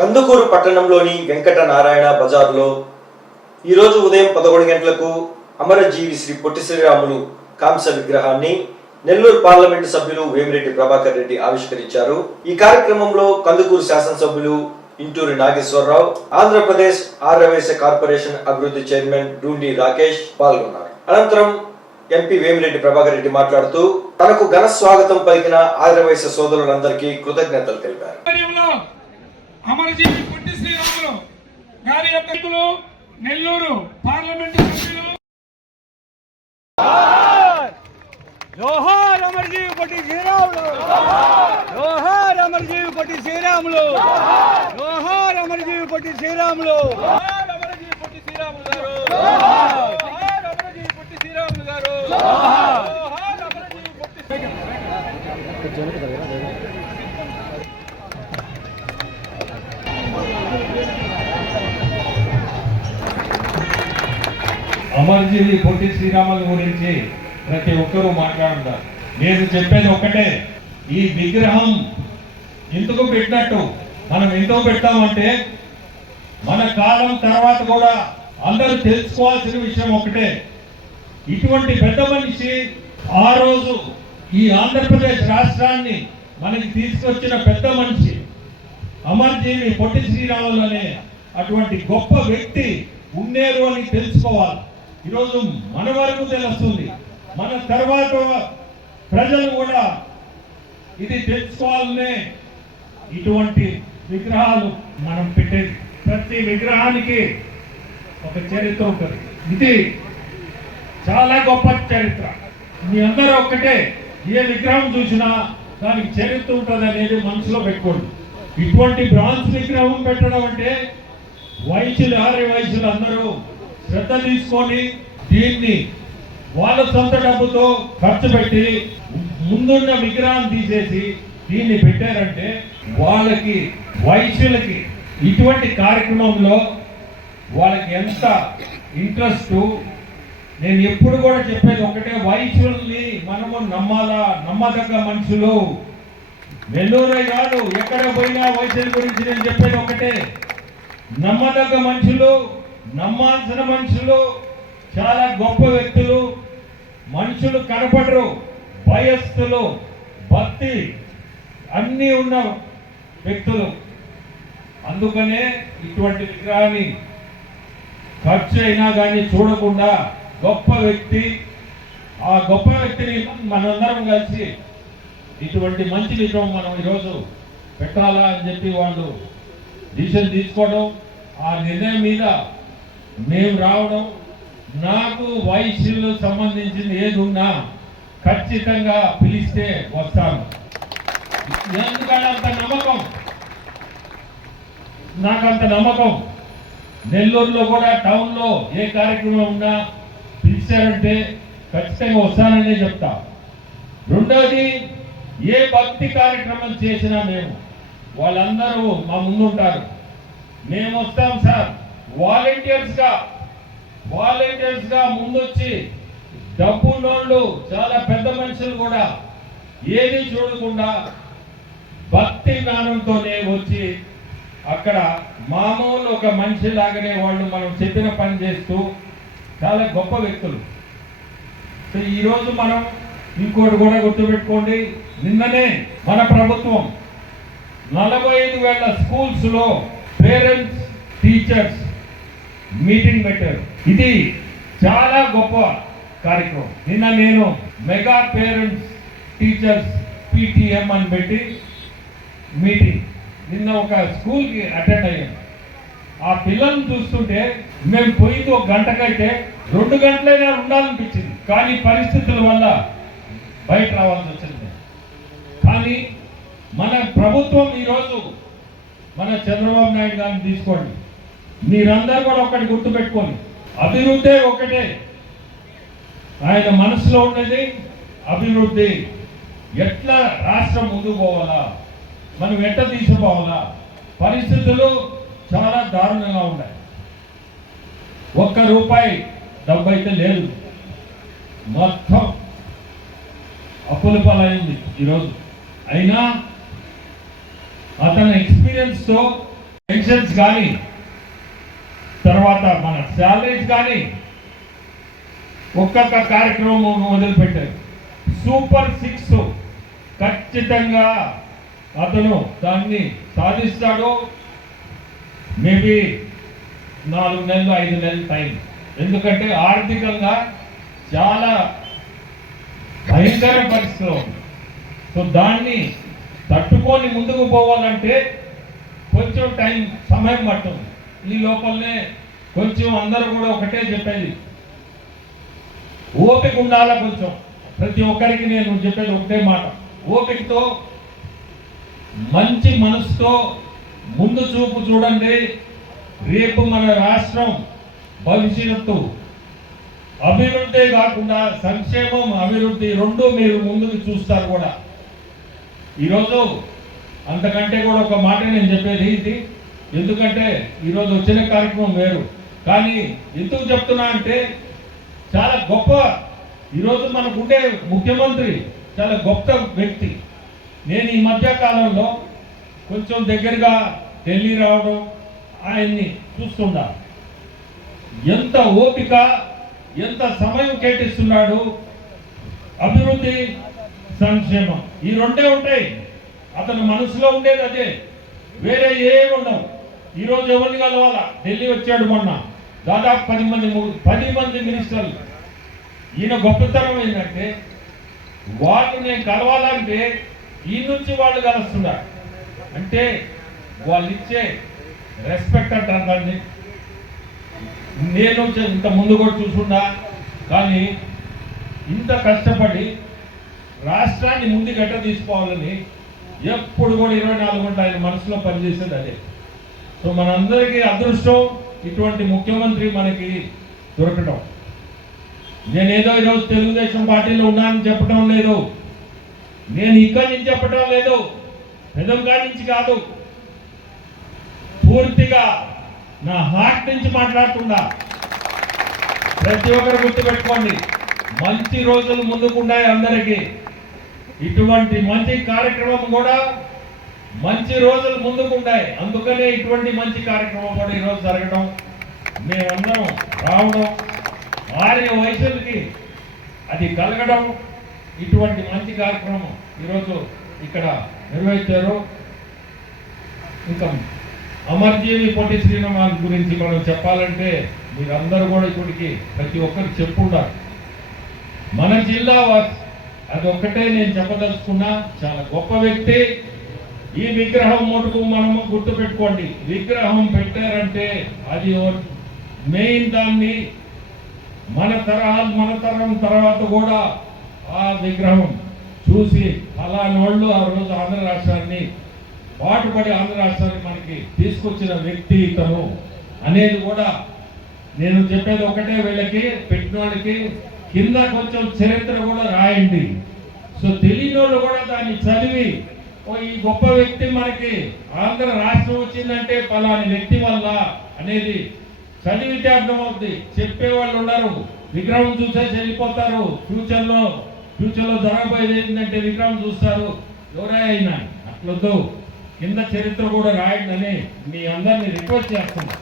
కందుకూరు పట్టణంలోని వెంకట నారాయణ బజార్లో ఈరోజు ఉదయం 11 గంటలకు అమరజీవి శ్రీ పొట్టి శ్రీరాములు కాంస్య విగ్రహాన్ని నెల్లూరు పార్లమెంటు సభ్యులు వేమిరెడ్డి ప్రభాకర్ రెడ్డి ఆవిష్కరించారు. ఈ కార్యక్రమంలో కందుకూరు శాసనసభ్యులు ఇంటూరి నాగేశ్వరరావు, ఆంధ్రప్రదేశ్ ఆర్యవైశ్య కార్పొరేషన్ అభివృద్ధి చైర్మన్ డూండి రాకేష్ పాల్గొన్నారు. అనంతరం ఎంపీ వేమిరెడ్డి ప్రభాకర్ రెడ్డి మాట్లాడుతూ తనకు ఘన స్వాగతం పలికిన ఆర్యవైశ్య సోదరులందరికీ కృతజ్ఞతలు తెలిపారు. అమరజీవి పొట్టి శ్రీరాములు గారి యొక్క నెల్లూరు పార్లమెంటు సభ్యులు జోహార్ అమరజీవి పొట్టి శ్రీరాములు, జోహార్ అమరజీవి పొట్టి శ్రీరాములు, జోహార్ అమరజీవి పొట్టి శ్రీరాములు, అమరజీవి పొట్టి శ్రీరాములు గారు, అమరజీవి పొట్టి శ్రీరాములు గారు, అమరజీవి పొట్టి అమరజీవి పొట్టి శ్రీరాములు గురించి ప్రతి ఒక్కరూ మాట్లాడుతారు. నేను చెప్పేది ఒక్కటే, ఈ విగ్రహం ఎందుకు పెట్టినట్టు మనం ఎందుకు పెట్టామంటే మన కాలం తర్వాత కూడా అందరూ తెలుసుకోవాల్సిన విషయం ఒకటే, ఇటువంటి పెద్ద మనిషి ఆ రోజు ఈ ఆంధ్రప్రదేశ్ రాష్ట్రాన్ని మనకి తీసుకొచ్చిన పెద్ద మనిషి అమరజీవి పొట్టి శ్రీరాములు అనే అటువంటి గొప్ప వ్యక్తి ఉండేరు అని తెలుసుకోవాలి. ఈరోజు మన వరకు తెలుస్తుంది, మన తర్వాత ప్రజలు కూడా ఇది తెలుసుకోవాలనే ఇటువంటి విగ్రహాలు మనం పెట్టేది. ప్రతి విగ్రహానికి ఒక చరిత్ర ఉంటుంది. ఇది చాలా గొప్ప చరిత్ర. మీ అందరూ ఒక్కటే, ఏ విగ్రహం చూసినా దానికి చరిత్ర ఉంటుంది అనేది మనసులో పెట్టుకోండి. ఇటువంటి బ్రాంజ్ విగ్రహం పెట్టడం అంటే వైశ్యులు, ఆర్య వైశ్యులు అందరూ శ్రద్ధ తీసుకొని దీన్ని వాళ్ళ సొంత డబ్బుతో ఖర్చు పెట్టి ముందున్న విగ్రహం తీసేసి దీన్ని పెట్టారంటే వాళ్ళకి, వైశ్యులకి ఇటువంటి కార్యక్రమంలో వాళ్ళకి ఎంత ఇంట్రెస్ట్. నేను ఎప్పుడు కూడా చెప్పేది ఒకటే, వైశ్యుల్ని మనము నమ్మాలా, నమ్మదగ్గ మనుషులు. నెల్లూరే కాదు, ఎక్కడ పోయినా వైశ్యుల గురించి నేను చెప్పేది ఒకటే, నమ్మదగ్గ మనుషులు, నమ్మాల్సిన మనుషులు, చాలా గొప్ప వ్యక్తులు. మనుషులు కనపడరు, భయస్థులు, భక్తి అన్నీ ఉన్న వ్యక్తులు. అందుకనే ఇటువంటి విగ్రహాన్ని ఖర్చు అయినా కానీ చూడకుండా గొప్ప వ్యక్తి, ఆ గొప్ప వ్యక్తిని మనందరం కలిసి ఇటువంటి మంచి విగ్రహం మనం ఈరోజు పెట్టాలా అని చెప్పి వాళ్ళు డిసిషన్ తీసుకోవడం, ఆ నిర్ణయం మీద మేము రావడం. నాకు వైశ్యులకు సంబంధించింది ఏది ఉన్నా ఖచ్చితంగా పిలిస్తే వస్తాను. ఎందుకంటే అంత నమ్మకం, నాకంత నమ్మకం. నెల్లూరులో కూడా టౌన్లో ఏ కార్యక్రమం ఉన్నా పిలిచారంటే ఖచ్చితంగా వస్తాననే చెప్తా. రెండోది, ఏ భక్తి కార్యక్రమం చేసినా మేము వాళ్ళందరూ మా ముందుంటారు. మేము వస్తాం సార్, వాలంటీర్స్గా ముందొచ్చి డబ్బున్నోళ్ళు, చాలా పెద్ద మనుషులు కూడా ఏది చూడకుండా భక్తి జ్ఞానంతోనే వచ్చి అక్కడ మామూలు ఒక మనిషి లాగానే వాళ్ళు మనం చెప్పిన పని చేస్తూ చాలా గొప్ప వ్యక్తులు. సో ఈరోజు మనం ఇంకోటి కూడా గుర్తుపెట్టుకోండి, నిన్ననే మన ప్రభుత్వం 45,000 స్కూల్స్లో పేరెంట్స్ టీచర్స్ మీటింగ్ పెట్టారు. ఇది చాలా గొప్ప కార్యక్రమం. నిన్న నేను మెగా పేరెంట్స్ టీచర్స్ PTM అని పెట్టి మీటింగ్ నిన్న ఒక స్కూల్కి అటెండ్ అయ్యాను. ఆ పిల్లల్ని చూస్తుంటే మేము పోయింది 1 గంటకైతే 2 గంటలైనా ఉండాలనిపించింది, కానీ పరిస్థితుల వల్ల బయట రావాల్సి వచ్చింది. కానీ మన ప్రభుత్వం ఈరోజు, మన చంద్రబాబు నాయుడు గారిని తీసుకోండి, మీరందరూ కూడా ఒకటి గుర్తుపెట్టుకోండి, అభివృద్ధి ఒకటే. ఆయన మనసులో ఉన్నది అభివృద్ధి. ఎట్లా రాష్ట్రం ముందుకు పోవాలా, మనం ఎట్లా తీసుకుపోవాలా. పరిస్థితులు చాలా దారుణంగా ఉన్నాయి. ₹1 డబ్బు అయితే లేదు, మొత్తం అప్పుల పాలైంది ఈరోజు. అయినా అతని ఎక్స్పీరియన్స్తో పెన్షన్స్ కానీ తర్వాత మన శాలరీస్ కానీ ఒక్కొక్క కార్యక్రమం మొదలుపెట్టారు. సూపర్ 6 ఖచ్చితంగా అతను దాన్ని సాధిస్తాడు. మేబీ 4 నెలలు 5 నెలలు టైం, ఎందుకంటే ఆర్థికంగా చాలా భయంకర పరిస్థితిలో ఉంది. సో దాన్ని తట్టుకొని ముందుకు పోవాలంటే కొంచెం సమయం పడుతుంది. ఈ లోపలనే కొంచెం అందరూ కూడా ఒకటే చెప్పేది, ఓపిక ఉండాలా. కొంచెం ప్రతి ఒక్కరికి నేను చెప్పేది ఒకటే మాట, ఓపికతో మంచి మనసుతో ముందు చూపు చూడండి. రేపు మన రాష్ట్రం భవిష్యత్తు అభివృద్ధి కాకుండా సంక్షేమం అభివృద్ధి రెండు మీరు ముందుకు చూస్తారు కూడా. ఈరోజు అంతకంటే కూడా ఒక మాట నేను చెప్పేది ఇది, ఎందుకంటే ఈరోజు వచ్చిన కార్యక్రమం వేరు, కానీ ఎందుకు చెప్తున్నా అంటే చాలా గొప్ప ఈరోజు మనకుండే ముఖ్యమంత్రి చాలా గొప్ప వ్యక్తి. నేను ఈ మధ్య కాలంలో కొంచెం దగ్గరగా ఢిల్లీ రావడం ఆయన్ని చూస్తున్నా. ఎంత ఓపిక, ఎంత సమయం కేటాయిస్తున్నాడు. అభివృద్ధి సంక్షేమం ఈ రెండే ఉంటాయి. అతని మనసులో ఉండేది అదే, వేరే ఏమి ఉండవు. ఈరోజు ఎవరిని కలవాలా? ఢిల్లీ వచ్చాడు మొన్న, దాదాపు 10 మంది మినిస్టర్లు. ఈయన గొప్పతనం ఏంటంటే వాళ్ళు నేను కలవాలంటే ఈ నుంచి వాళ్ళు కలుస్తున్నారు. అంటే వాళ్ళు ఇచ్చే రెస్పెక్ట్ అంటారు దాన్ని. నేను ఇంత ముందు కూడా చూసున్నా, కానీ ఇంత కష్టపడి రాష్ట్రాన్ని ముందుకు తీసుకోవాలని ఎప్పుడు కూడా 24 గంటలు ఆయన మనసులో పనిచేసేది అదే. సో మనందరికీ అదృష్టం ఇటువంటి ముఖ్యమంత్రి మనకి దొరకడం. నేనేదో ఈరోజు తెలుగుదేశం పార్టీలో ఉన్నానని చెప్పడం లేదు, నేను ఇక్కడి నుంచి చెప్పడం లేదు, పెదంగాడి నుంచి కాదు, పూర్తిగా నా హార్ట్ నుంచి మాట్లాడుతున్నా. ప్రతి ఒక్కరు గుర్తుపెట్టుకోండి, మంచి రోజులు ముందుకున్నాయి అందరికీ. ఇటువంటి మంచి కార్యక్రమం కూడా మంచి రోజులు ముందుకున్నాయి, అందుకనే ఇటువంటి మంచి కార్యక్రమం కూడా ఈరోజు జరగడం, మేమందరం రావడం, ఆర్య వయసులకి అది కలగడం, ఇటువంటి మంచి కార్యక్రమం ఈరోజు ఇక్కడ నిర్వహించారు. ఇంకా అమర్జీవి పొట్టి శ్రీరాములు గురించి మనం చెప్పాలంటే మీరందరూ కూడా ఇప్పటికి ప్రతి ఒక్కరు చెప్పుంటారు. మన జిల్లా అది ఒక్కటే నేను చెప్పదలుచుకున్నా, చాలా గొప్ప వ్యక్తి. ఈ విగ్రహం మటుకు మనము గుర్తుపెట్టుకోండి, విగ్రహం పెట్టారంటే అది మెయిన్ దాన్ని మన తరం తర్వాత కూడా ఆ విగ్రహం చూసి అలాంటి ఆ రోజు ఆంధ్ర రాష్ట్రాన్ని పాటుపడి ఆంధ్ర రాష్ట్రాన్ని మనకి తీసుకొచ్చిన వ్యక్తి ఇతను అనేది కూడా నేను చెప్పేది ఒకటే, వీళ్ళకి పెట్టిన వాళ్ళకి కింద కొంచెం చరిత్ర కూడా రాయండి. సో తెలియని వాళ్ళు కూడా దాన్ని చదివి ఈ గొప్ప వ్యక్తి మనకి ఆంధ్ర రాష్ట్రం వచ్చిందంటే పలాని వ్యక్తి వల్ల అనేది చదివితే అర్థమవుతుంది. చెప్పేవాళ్ళు ఉన్నారు, విగ్రహం చూసే వెళ్ళిపోతారు. ఫ్యూచర్లో జరగబోయేది ఏంటంటే విగ్రహం చూస్తారు, ఎవరే అయినా అట్లొద్దు, కింద చరిత్ర కూడా రాయండి అని మీ అందరినీ రిక్వెస్ట్ చేస్తున్నా.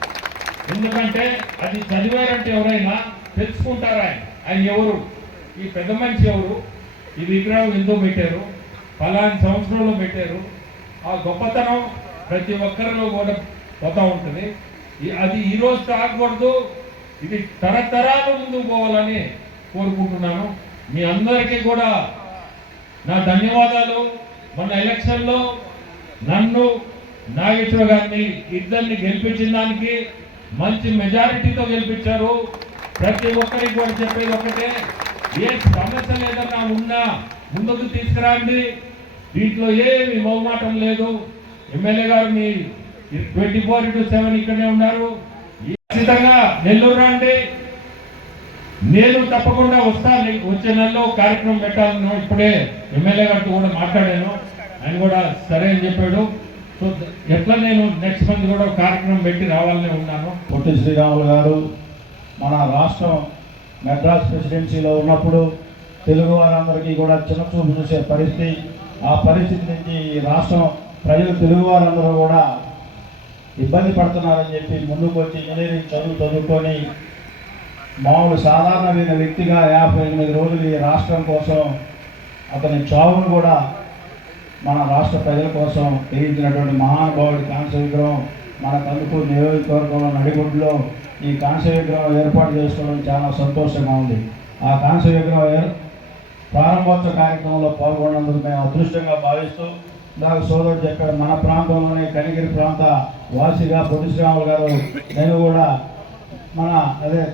ఎందుకంటే అది చదివారంటే ఎవరైనా తెలుసుకుంటారా ఆయన ఎవరు, ఈ పెద్ద మనిషి ఎవరు, ఈ విగ్రహం ఎందుకు పెట్టారు, పలాని సంవత్సరంలో పెట్టారు. ఆ గొప్పతనం ప్రతి ఒక్కరిలో కూడా పోతూ ఉంటుంది. అది ఈరోజు కాకూడదు, ఇది తరతరాల ముందుకు పోవాలని కోరుకుంటున్నాను. మీ అందరికీ కూడా నా ధన్యవాదాలు. మన ఎలక్షన్లో నన్ను నాగేశ్వర గారిని ఇద్దరిని గెలిపించిన దానికి మంచి మెజారిటీతో గెలిపించారు. ప్రతి ఒక్కరికి కూడా చెప్పేది ఒకటే, ఏ సమస్యలు ఏదన్నా ఉన్నా ముందుకు తీసుకురండి, దీంట్లో ఏమి మొహమాటం లేదు. ఎమ్మెల్యే గారు మీ 24/7 ఇక్కడనే ఉన్నారు. ఖచ్చితంగా నెల్లూరు రండి, నేను తప్పకుండా వస్తాను. వచ్చే నెలలో కార్యక్రమం పెట్టాలను ఇప్పుడే ఎమ్మెల్యే గారితో కూడా మాట్లాడాను, ఆయన కూడా సరే అని చెప్పాడు. సో ఎట్లా నేను నెక్స్ట్ మంత్ కూడా కార్యక్రమం పెట్టి రావాలని ఉన్నాను. పొట్టి శ్రీరాములు గారు మన రాష్ట్రం మెడ్రాస్ ప్రెసిడెన్సీలో ఉన్నప్పుడు తెలుగు వారందరికీ కూడా చిన్న చూపు చూసే పరిస్థితి, ఆ పరిస్థితి నుంచి ఈ రాష్ట్రం ప్రజలు తెలుగు వారందరూ కూడా ఇబ్బంది పడుతున్నారని చెప్పి ముందుకు వచ్చి ఇంజనీరింగ్ చదువుకొని మామూలు సాధారణమైన వ్యక్తిగా 58 రోజులు ఈ రాష్ట్రం కోసం అతని చావును కూడా మన రాష్ట్ర ప్రజల కోసం తెగించినటువంటి మహానుభావుడి కాంస్య విగ్రహం మన కందుకూరు నియోజకవర్గంలో నడిగొడ్డులో ఈ కాంస్య విగ్రహం ఏర్పాటు చేసుకోవడం చాలా సంతోషంగా ఉంది. ఆ కాంస్య విగ్రహం ప్రారంభోత్సవ కార్యక్రమంలో పాల్గొన్నందుకు మేము అదృష్టంగా భావిస్తూ నాకు సోదరుడు చెప్పారు, మన ప్రాంతంలోనే కనిగిరి ప్రాంత వాసిగా పొట్టి శ్రీరాములు గారు, నేను కూడా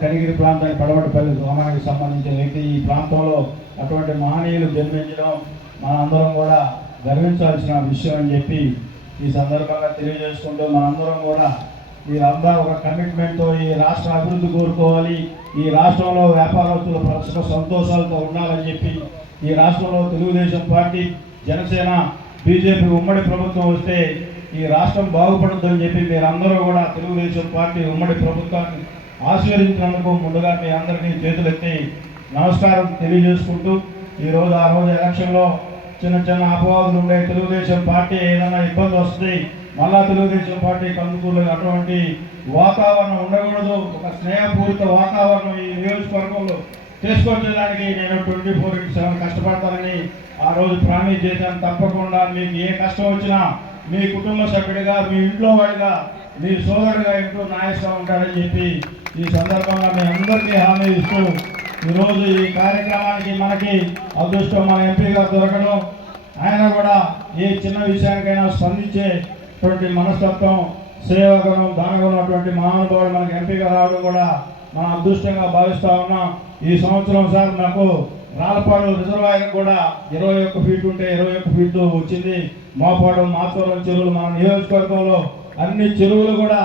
కనిగిరి ప్రాంతానికి పడమటిపల్లి గ్రామానికి సంబంధించిన వ్యక్తి. ఈ ప్రాంతంలో అటువంటి మహనీయులు జన్మించడం మనందరం కూడా గర్వించాల్సిన విషయం అని చెప్పి ఈ సందర్భంగా తెలియజేసుకుంటూ మనందరం కూడా వీరంతా ఒక కమిట్మెంట్తో ఈ రాష్ట్ర అభివృద్ధి కోరుకోవాలి, ఈ రాష్ట్రంలో వ్యాపారస్తుల సుఖ సంతోషాలతో ఉండాలని చెప్పి, ఈ రాష్ట్రంలో తెలుగుదేశం పార్టీ, జనసేన, బీజేపీ ఉమ్మడి ప్రభుత్వం వస్తే ఈ రాష్ట్రం బాగుపడుతుందని చెప్పి మీరందరూ కూడా తెలుగుదేశం పార్టీ ఉమ్మడి ప్రభుత్వాన్ని ఆశీర్వదించినందుకు ముందుగా మీ అందరికీ చేతులెత్తి నమస్కారం తెలియజేసుకుంటూ, ఈరోజు ఆ రోజు ఎలక్షన్లో చిన్న చిన్న అపవాదులు ఉండే, తెలుగుదేశం పార్టీ ఏదైనా ఇబ్బంది వస్తుంది, మళ్ళా తెలుగుదేశం పార్టీ కందుకూరులో అటువంటి వాతావరణం ఉండకూడదు, ఒక స్నేహపూరిత వాతావరణం ఈ నియోజకవర్గంలో తీసుకొచ్చేదానికి నేను 24/7 కష్టపడతానని ఆ రోజు ప్రామిస్ చేశాను. తప్పకుండా మీకు ఏ కష్టం వచ్చినా మీ కుటుంబ సభ్యుడిగా, మీ ఇంట్లో వాడిగా, మీ సోదరుడిగా ఇంటూ నాయకుగా ఉంటారని చెప్పి ఈ సందర్భంగా మీ అందరికీ హామీ ఇస్తూ, ఈరోజు ఈ కార్యక్రమానికి మనకి అదృష్టం మన ఎంపీ గారు దొరకడం, ఆయన కూడా ఏ చిన్న విషయానికైనా స్పందించేటువంటి మనస్తత్వం, సేవగుణం, దానగుణం అటువంటి మహానుభావుడు మనకి ఎంపీగా రావడం కూడా మన అదృష్టంగా భావిస్తూ ఉన్నాం. ఈ సంవత్సరం సార్ నాకు రాలపాడు రిజర్వాయర్ కూడా 21 ఫీట్ ఉంటే 21 ఫీట్లు వచ్చింది. మోపాడు, మాతవరం చెరువులు మన నియోజకవర్గంలో అన్ని చెరువులు కూడా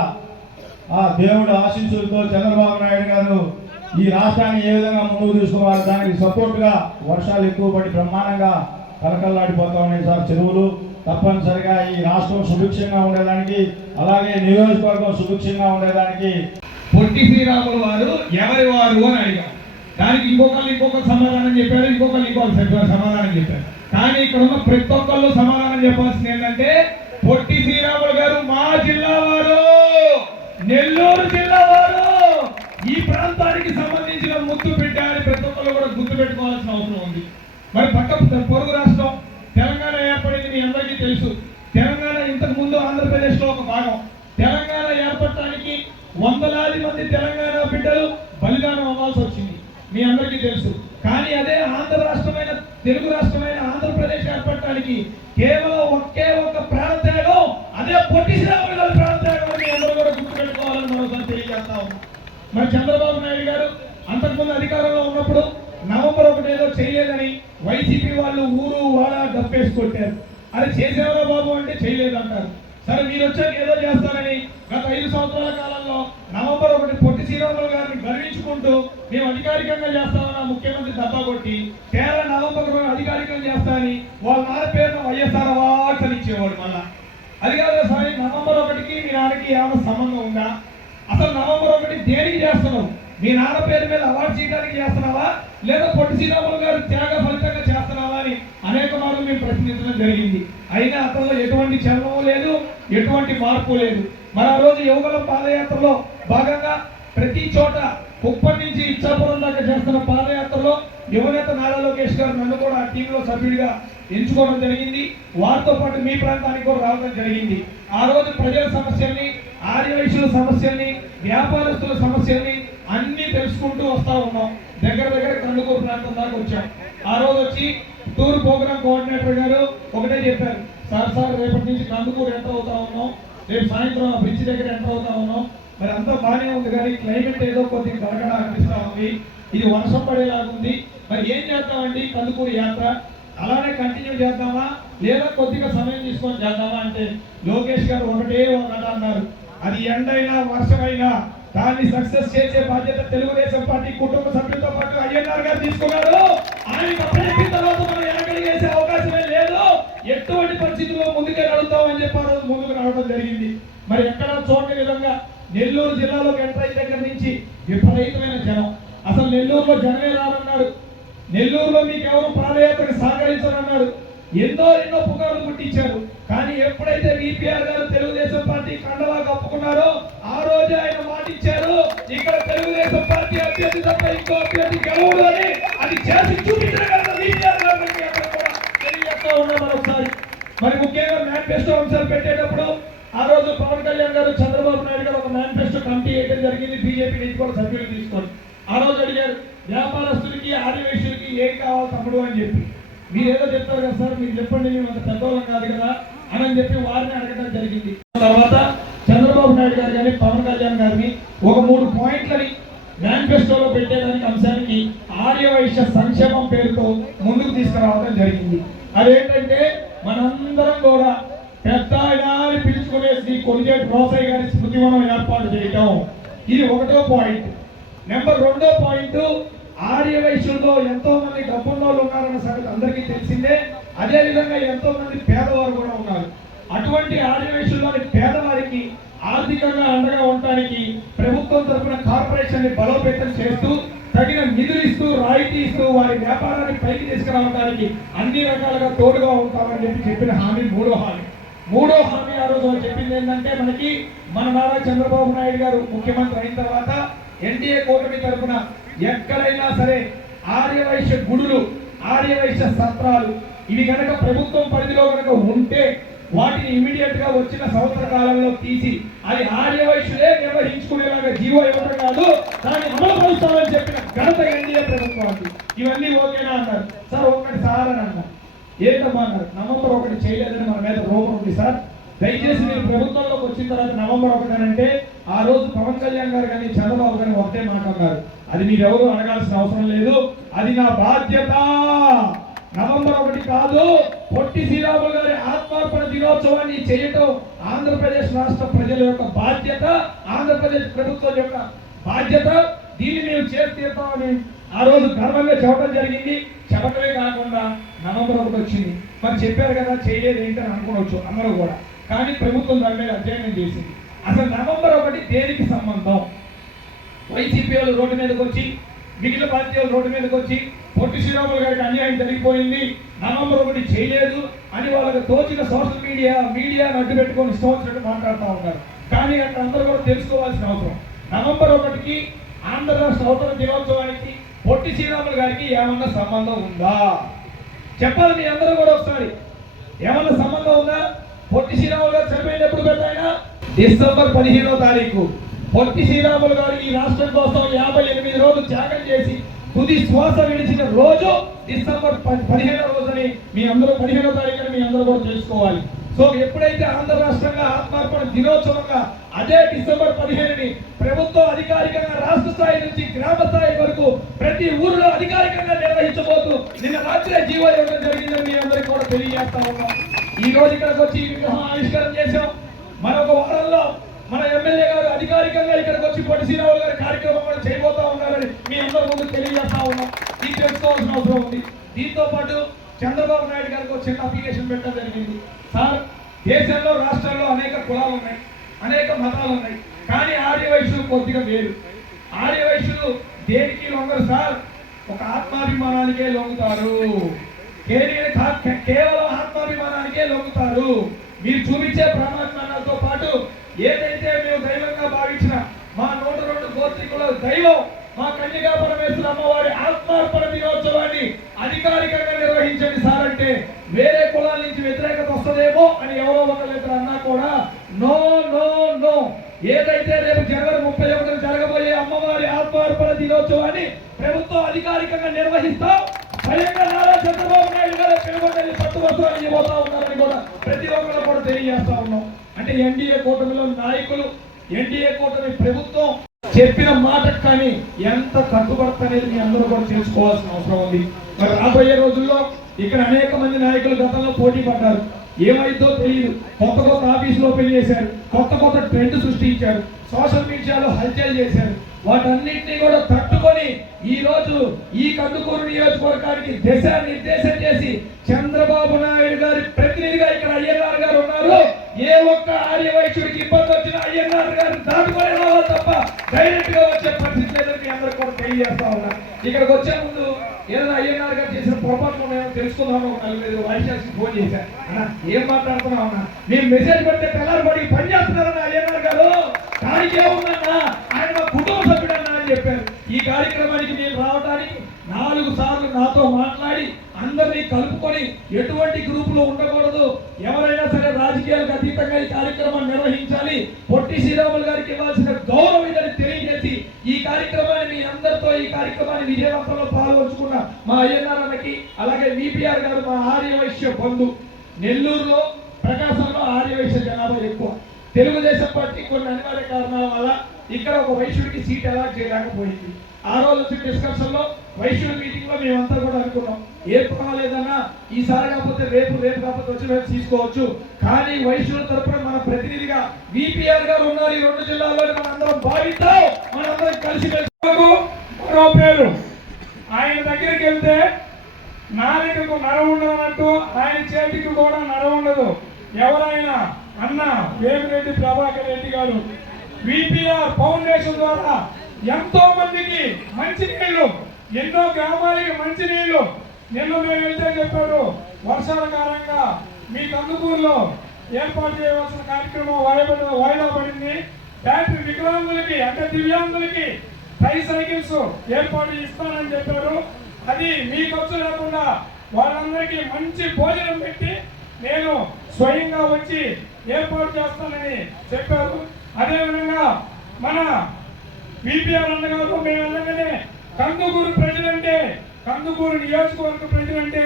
ఆ దేవుడి ఆశీస్సులతో చంద్రబాబు నాయుడు గారు ఈ రాష్ట్రాన్ని ఏ విధంగా ముందుకు తీసుకోవాలి, దానికి సపోర్ట్గా వర్షాలు ఎక్కువ పడి బ్రహ్మాండంగా కలకల్లాడిపోతా ఉన్నాయి సార్ చెరువులు. తప్పనిసరిగా ఈ రాష్ట్రం సుభిక్షంగా ఉండేదానికి, అలాగే నియోజకవర్గం సుభిక్షంగా ఉండేదానికి పొట్టి శ్రీరాములు వారు ఎవరి వారు అని అడిగారు. దానికి ఇంకొకరు సమాధానం చెప్పారు, ఇంకొకరు సమాధానం చెప్పారు. కానీ ఇక్కడ ఉన్న ప్రతి ఒక్కళ్ళు సమాధానం చెప్పాల్సింది ఏంటంటే, పొట్టి శ్రీరాములు గారు మా జిల్లా వారు, నెల్లూరు జిల్లా వారు, ఈ ప్రాంతానికి సంబంధించిన ముద్దు పెట్టాలని ప్రతి ఒక్కళ్ళు కూడా గుర్తు పెట్టుకోవాల్సిన అవసరం ఉంది. మరి పక్క పొరుగు రాష్ట్రం తెలంగాణ ఏర్పడింది మీ అందరికీ తెలుసు. తెలంగాణ ఇంతకు ముందు ఆంధ్రప్రదేశ్ లో ఒక భాగం. తెలంగాణ ఏర్పడటానికి వందలాది మంది తెలంగాణ బిడ్డలు బలిదానం అవ్వాల్సి వచ్చింది, మీ అందరికీ తెలుసు. కానీ అదే ఆంధ్ర రాష్ట్రమైన, తెలుగు రాష్ట్రమైన ఆంధ్రప్రదేశ్ ఏర్పడటానికి కేవలం ఒకే ఒక ప్రాణత్యాగం, అదే పొట్టి శ్రీరాములు గారి ప్రాణత్యాగం మీ అందరూ కూడా గుర్తుపెట్టుకోవాలని మరోసారి తెలియజేస్తా ఉన్నాం. మరి చంద్రబాబు నాయుడు గారు అంతకుముందు అధికారంలో ఉన్నప్పుడు నవంబర్ 1 ఏదో చేయలేదని వైసీపీ వాళ్ళు ఊరు వాడ డబ్బేసి కొట్టారు. అది చేసేవరా బాబు అంటే చేయలేదంటారు. సరే మీరు వచ్చాక ఏదో చేస్తారని గత 5 సంవత్సరాల కాలంలో నవంబర్ 1 పొట్టి శ్రీరాములు గారిని గర్వించుకుంటూ మేము అధికారికంగా చేస్తామన్న ముఖ్యమంత్రి దబ్బా కొట్టి కేవలం నవంబర్ 1 అధికారికంగా చేస్తానని వాళ్ళ నాన్న పేరును వైఎస్ఆర్ అవార్డ్స్ అని ఇచ్చేవాడు. మళ్ళా అది కాదు సార్, నవంబర్ 1కి మీ నాన్నకి ఏమైనా సంబంధం ఉందా? అసలు నవంబర్ 1 దేనికి చేస్తున్నావు? మీ నాన్న పేరు మీద అవార్డు చేయడానికి చేస్తున్నావా, లేదా పొట్టి శ్రీరాములు గారు త్యాగ ఫలితంగా చేస్తున్నావా అని అనేక మార్లు మేము ప్రశ్నించడం జరిగింది. అయినా అతనిలో ఎటువంటి చలనము లేదు, ఎటువంటి మార్పు లేదు. మరి ఆ రోజు యువగలం పాదయాత్రలో భాగంగా ప్రతి చోట కుప్పం నుంచి ఇచ్చాపురం దాకా చేస్తున్న పాదయాత్రలో యువనేత నారా లోకేష్ గారు నన్ను కూడా ఆ టీంలో సభ్యుడిగా ఎంచుకోవడం జరిగింది. వారితో పాటు మీ ప్రాంతానికి కూడా రావడం జరిగింది. ఆ రోజు ప్రజల సమస్యల్ని, ఆదివాసీల సమస్యల్ని, వ్యాపారస్తుల సమస్యల్ని అన్ని తెలుసుకుంటూ వస్తా ఉన్నాం. దగ్గర కందుకూరు ప్రాంతం దాకా వచ్చాం. ఆ రోజు వచ్చి టూర్ ప్రోగ్రామ్ కోఆర్డినేటర్ గారు ఒకటే చెప్పారు, సార్ రేపటి నుంచి కందుకూరు ఎంటర్ అవుతా ఉన్నాం, రేపు సాయంత్రం బ్రిడ్జ్ దగ్గర ఎంటర్ అవుతా ఉన్నాం. మరి అంతా బాగానే ఉంది, కానీ క్లైమేట్ ఏదో కొద్దిగా గడగడ అనిపిస్తూ ఉంది, ఇది వర్షం పడేలాగుంది. మరి ఏం చేద్దామండి కందుకూరు యాత్ర అలానే కంటిన్యూ చేద్దామా, లేదా కొద్దిగా సమయం తీసుకొని చేద్దామా అంటే లోకేష్ గారు ఒకటే ఒక అన్నారు, అది ఎండైనా వర్షమైనా దాన్ని సక్సెస్ చేసే బాధ్యత తెలుగుదేశం పార్టీ కుటుంబ సభ్యులతో పాటు అయ్యన్నార్ గారు తీసుకున్నారు. ఆయన అప్పచెప్పిన తర్వాత మనం వెనకడి చేసే అవకాశమే లేదు, ఎటువంటి పరిస్థితుల్లో ముందుకే నడుస్తామని చెప్పారు. ముందుకు రావడం జరిగింది. మరి ఎక్కడ చూడని విధంగా నెల్లూరు జిల్లాలోకి ఎంటర్ అయిన దగ్గర నుంచి విపరీతమైన జనం. అసలు నెల్లూరులో జనమే రారన్నాడు, నెల్లూరులో మీకు ఎవరు పాదయాత్రకు సహకరించారన్నాడు, ఎన్నో పుకార్లు పుట్టించారు. కానీ ఎప్పుడైతే విపిఆర్ గారు తెలుగుదేశం పార్టీ కండవా అభ్యర్థి తప్ప ఇంకో అభ్యర్థి గెలవడు అని అది చేసి చూపించగలరు తెలియజేస్తా ఉన్నాం ఒకసారి. మరి ముఖ్యంగా మేనిఫెస్టో అంశాలు పెట్టేటప్పుడు ఆ రోజు పవన్ కళ్యాణ్ గారు చంద్రబాబు నాయుడు గారు ఒక మేనిఫెస్టో కమిటీ వేయడం జరిగింది. బీజేపీ నుంచి కూడా సభ్యులు తీసుకొని ఆ రోజు అడిగారు వ్యాపారస్తులకి ఆదివేశులకి ఏం కావాలి తమ్ముడు అని చెప్పి. మీరు ఏదో చెప్తారు కదా సార్, మీరు చెప్పండి, మేము అంత పెద్దవాళ్ళం కాదు కదా అని చెప్పి వారిని అడగడం జరిగింది. తర్వాత చంద్రబాబు నాయుడు గారు కానీ పవన్ కళ్యాణ్ గారిని ఒక 3 పాయింట్లని మేనిఫెస్టోలో పెట్టేదానికి అంశానికి ఆర్యవైశ్య సంక్షేమం పేరుతో ముందుకు తీసుకురావడం జరిగింది. అదేంటంటే మనందరం కూడా పెద్ద అని పిలుచుకునే శ్రీ కొలిజేటి రోసయ్య గారి స్మృతివనం ఏర్పాటు చేయటం, ఇది 1వ పాయింట్. నెంబర్ 2వ పాయింట్, ఆర్యవైశ్యుల్లో ఎంతో మంది డబ్బున్న వాళ్ళు ఉన్నారన్న సంగతి అందరికీ తెలిసిందే. అదే విధంగా ఎంతో మంది పేదవారు కూడా ఉన్నారు. అటువంటి ఆర్యవైశ్యుల్లోని పేదవారికి ఆర్థికంగా అండగా ఉండటానికి ప్రభుత్వం తరఫున కార్పొరేషన్ ని బలోపేతం చేస్తూ తగిన నిధులు ఇస్తూ రాయితీ ఇస్తూ వారి వ్యాపారాన్ని పైకి తీసుకురావడానికి అన్ని రకాలుగా తోడుగా ఉంటామని చెప్పిన హామీ 3వ హామీ. 3వ హామీ ఆ రోజు చెప్పింది ఏంటంటే మనకి మన నారా చంద్రబాబు నాయుడు గారు ముఖ్యమంత్రి అయిన తర్వాత ఎన్డీఏ కూటమి తరఫున ఎక్కడైనా సరే ఆర్యవైశ్య గుడులు, ఆర్యవైశ్య సత్రాలు ఇవి కనుక ప్రభుత్వం పరిధిలో కనుక ఉంటే వాటిని ఇమీడియట్ గా వచ్చిన సంవత్సర కాలంలో తీసి అది ఆర్యవైశ్యులే నిర్వహించుకునేలాగా జీవో ఇవ్వడం కాదు, దాన్ని అమలు పరుస్తామని చెప్పిన ఘనత ఎన్డీఏ ప్రభుత్వానికి. ఇవన్నీ ఓకేనా అన్నారు సార్. ఒకటి సార్ అని అన్నారు. ఏంటమ్మా అన్నారు, నవంబర్ 1 చేయలేదని మన మీద రూపం ఉంది సార్, దయచేసి మీరు ప్రభుత్వంలోకి వచ్చిన తర్వాత నవంబర్ 1 అంటే ఆ రోజు పవన్ కళ్యాణ్ గారు కానీ చంద్రబాబు గారు ఒకటే మాట అన్నారు, అది మీరెవరు అడగాల్సిన అవసరం లేదు, అది నా బాధ్యత. నవంబర్ 1 కాదు, పొట్టి శ్రీరాములు గారి ఆత్మార్పణ దినోత్సవాన్ని చేయటం ఆంధ్రప్రదేశ్ రాష్ట్ర ప్రజల యొక్క బాధ్యత, ఆంధ్రప్రదేశ్ ప్రభుత్వం యొక్క బాధ్యత. దీన్ని మేము చేసి తీరుతామని ఆ రోజు గర్వంగా చెప్పడం జరిగింది. చెప్పటమే కాకుండా నవంబర్ 1 వచ్చింది. మరి చెప్పారు కదా చేయలేదు ఏంటని అనుకోవచ్చు అందరూ కూడా, కానీ ప్రభుత్వం దాని మీద అధ్యయనం చేసింది. అసలు నవంబర్ 1 దేనికి సంబంధం? వైసీపీ వాళ్ళు రోడ్డు మీదకి వచ్చి, మిగిలిన పార్టీలు రోడ్డు మీదకి వచ్చి పొట్టి శ్రీరాములు గారికి అన్యాయం జరిగిపోయింది, నవంబర్ 1 చేయలేదు అని వాళ్ళకి తోచిన సోషల్ మీడియా అడ్డు పెట్టుకొని ఇష్టం మాట్లాడుతూ ఉన్నారు. కానీ అక్కడ అందరూ కూడా తెలుసుకోవాల్సిన అవసరం, నవంబర్ 1కి ఆంధ్ర రాష్ట్ర అవతరణ దినోత్సవానికి పొట్టి శ్రీరాములు గారికి ఏమన్నా సంబంధం ఉందా? చెప్పాలి మీ అందరూ కూడా ఒకసారి. ఏమన్నా సంబంధం ఉందా? పొట్టి శ్రీరాములు గారు చనిపోయింది ఎప్పుడు పెద్దాయన? డిసెంబర్ 15వ తారీఖు. పొట్టి శ్రీరాములు గారు ఈ రాష్ట్రం కోసం 58 రోజులు త్యాగం చేసి తుది శ్వాస విడిచిన రోజు డిసెంబర్ 15వ రోజుని మీ అందరూ 15వ తారీఖుని మీ అందరూ కూడా తెలుసుకోవాలి. సో ఎప్పుడైతే ఆంధ్ర రాష్ట్రంగా ఆత్మార్పణ దినోత్సవంగా అదే డిసెంబర్ 15ని ప్రభుత్వం అధికారికంగా రాష్ట్ర స్థాయి నుంచి గ్రామ స్థాయి వరకు ప్రతి ఊరిలో అధికారికంగా నిర్వహించబోతూ నిన్న రాత్రి జీవో ఇవ్వడం జరిగిందని మీ అందరికీ కూడా తెలియజేస్తా ఉన్నాం. ఈ రోజు ఇక్కడికి వచ్చి విగ్రహం ఆవిష్కరణ చేశాం. మరొక వారంలో మన ఎమ్మెల్యే గారు అధికారికంగా ఇక్కడికి వచ్చి పొట్టి శ్రీరాములు గారి కార్యక్రమం కూడా చేయబోతా ఉన్నారని మీ అందరి ముందు తెలియజేస్తా ఉన్నాం. ఇది తెలుసుకోవాల్సిన అవసరం ఉంది. దీంతో పాటు చంద్రబాబు నాయుడు గారికి ఒక చిన్న అప్లికేషన్ పెట్టడం జరిగింది. సార్, దేశంలో రాష్ట్రాల్లో అనేక కులాలు ఉన్నాయి, అనేక మతాలు ఉన్నాయి, కానీ ఆర్యవైశ్యులు కొద్దిగా వేరు. ఆర్యవైశ్యులు దేనికి లొంగరు సార్, ఒక ఆత్మాభిమానానికే లొంగుతారు, కేవలం ఆత్మాభిమానానికే లొంగుతారు. మీరు చూపించే ప్రామాణికాలతో పాటు ఏదైతే మేము దైవంగా భావించిన మా 102 గోత్రికుల దైవం మా కన్యకా పరమేశ్వర అమ్మవారి ఆత్మార్పణ దినోత్సవాన్ని అధికారికంగా నిర్వహించండి సార్ అంటే వేరే కులాల నుంచి వ్యతిరేకత వస్తుందేమో అని ఎవరో ఒకరు అన్నా కూడా నో నో నో. ఏదైతే రేపు జనవరి 31న జరగబోయే అమ్మవారి ఆత్మార్పణ దినోత్సవాన్ని ప్రభుత్వం అధికారికంగా నిర్వహిస్తాం. స్వయంగా నారా చంద్రబాబు నాయుడు గారు పిలువని పట్టు వస్త్రాలు ఇవ్వబోతా ఉన్నారని కూడా ప్రతి ఒక్కరు కూడా తెలియజేస్తా ఉన్నాం. అంటే ఎన్డీఏ కూటమిలో నాయకులు, ఎన్డీఏ కూటమి ప్రభుత్వం చెప్పిన మాట కానీ ఎంత కట్టుబడతనేది మీ అందరూ కూడా తెలుసుకోవాల్సిన అవసరం ఉంది. మరి రాబోయే రోజుల్లో ఇక్కడ అనేక మంది నాయకులు గతంలో పోటీ పడ్డారు, ఏమైందో తెలియదు. కొత్త ఆఫీసులో పెళ్లి చేశారు, కొత్త ట్రెండ్ సృష్టించారు, సోషల్ మీడియాలో హల్చల్ చేశారు. వాటన్నింటినీ కూడా తట్టుకొని ఈ రోజు ఈ కందుకూరు నియోజకవర్గానికి నిర్దేశం చేసి చంద్రబాబు నాయుడు గారి ప్రతినిధిగా ఇక్కడ అయ్యన్నార్ గారు ఉన్నారు. ఏ ఒక్క ఆర్యవైశ్యుడికి ఇబ్బంది వచ్చిన అయ్యన్నార్ గారు దాటుకొని రావాలి తప్ప డైరెక్ట్ గా వచ్చే పరిస్థితి లేదని మీ అందరూ కూడా తెలియజేస్తా ఉన్నా. ఇక్కడికి వచ్చే ముందు ఏదైనా అయ్యన్నార్ గారు చేసిన పొరపాట్లు ఉన్నాయో తెలుసుకుందామని ఒక 4-5 వాయిస్ ఫోన్ చేశారు. అన్నా ఏం మాట్లాడుతున్నాం అన్నా, మేము మెసేజ్ పెడితే తెల్లారి పడి పని చేస్తున్నారన్న అయ్యన్నార్ గారు, దానికి ఏముందన్నా ఆయన మా కుటుంబ సభ్యుడన్నా అని చెప్పారు. ఈ కార్యక్రమానికి నేను రావడానికి 4 సార్లు నాతో మాట్లాడి అందరినీ కలుపుకొని ఎటువంటి గ్రూపులో ఉండకూడదు, ఎవరైనా సరే రాజకీయాలకు అతీతంగా ఈ కార్యక్రమాన్ని నిర్వహించాలి, పొట్టి శ్రీరాములు గారికి ఇవ్వాల్సిన గౌరవం ఇదని తెలియజేసి ఈ కార్యక్రమాన్ని మీ అందరితో ఈ కార్యక్రమాన్ని విజయవంతంలో పాల్గొంచుకున్న మా అయ్యన్నారన్నకి, అలాగే విపిఆర్ గారు మా ఆర్యవైశ్య బంధు, నెల్లూరులో ప్రకాశంలో ఆర్యవైశ్య జనాభా ఎక్కువ, తెలుగుదేశం పార్టీ కొన్ని అనివార్య కారణాల వల్ల ఇక్కడ ఒక వైశ్యుడికి సీట్ అలాట్ చేయలేకపోయింది. ఆ రోజు డిస్కషన్ లో వైశ్యుడి మీటింగ్ లో మేమంతా కూడా అనుకున్నాం, ఏం పర్వాలేదన్నా ఈసారి కాకపోతే రేపు కాకపోతే వచ్చి రేపు తీసుకోవచ్చు, కానీ వైశ్యుల తరపున మన ప్రతినిధిగా విపిఆర్ గారు ఉన్నారు ఈ 2 జిల్లాల్లో, మనందరం భావిద్దాం, మనందరం కలిసి మరో పేరు. ఆయన దగ్గరికి వెళ్తే నాలుకకు నర ఉండదన్నట్టు ఆయన చేతికి కూడా నర ఉండదు. ఎవరైనా అన్న వేమిరెడ్డి ప్రభాకర్ రెడ్డి గారు విపిఆర్ ఫౌండేషన్ ద్వారా ఎంతో మందికి మంచినీళ్లు, ఎన్నో గ్రామాలకి మంచినీళ్లు నిన్న మేము వెళ్తే చెప్పారు, వర్షాల కారణంగా మీ కందుకూరులో ఏర్పాటు చేయవలసిన కార్యక్రమం వాయిదా పడింది, బ్యాటరీ వికలాంగులకి అంటే దివ్యాంగులకి ట్రైసైకిల్స్ ఏర్పాటు ఇస్తానని చెప్పారు. అది మీ ఖర్చు లేకుండా వాళ్ళందరికీ మంచి భోజనం పెట్టి నేను స్వయంగా వచ్చి ఏర్పాటు చేస్తానని చెప్పారు. అదేవిధంగా మన విపిఆర్ అన్నగారు మేము వెళ్ళగానే కందుకూరు ప్రజలంటే, కందుకూరు నియోజకవర్గ ప్రజలంటే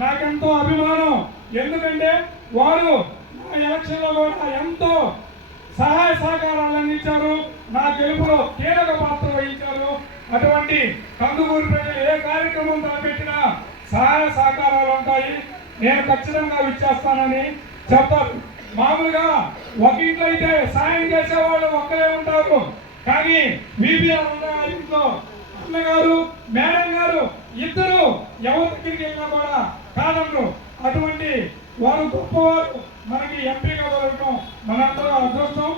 నాకెంతో అభిమానం. ఎందుకంటే వారు నా ఎలక్షన్లో కూడా ఎంతో సహాయ సహకారాలు అందించారు, నా గెలుపులో కీలక పాత్ర వహించారు. అటువంటి కందుకూరు ప్రజలు ఏ కార్యక్రమం తలపెట్టినా సహాయ సహకారాలు ఉంటాయి, నేను ఖచ్చితంగా విచ్చేస్తానని చెప్తారు. మామూలుగా ఒక ఇంట్లో అయితే సాయం చేసేవాళ్ళు ఒక్కరే ఉంటారు, కానీ విపిఆర్ ఇంట్లో అన్నగారు మేడం గారు ఇద్దరు ఎవరి దగ్గరికి వెళ్ళినా కూడా కాదన్నారు. అటువంటి వారు గొప్పవారు మనకి ఎంపీగా దొరకడం మనందరూ అదృష్టం.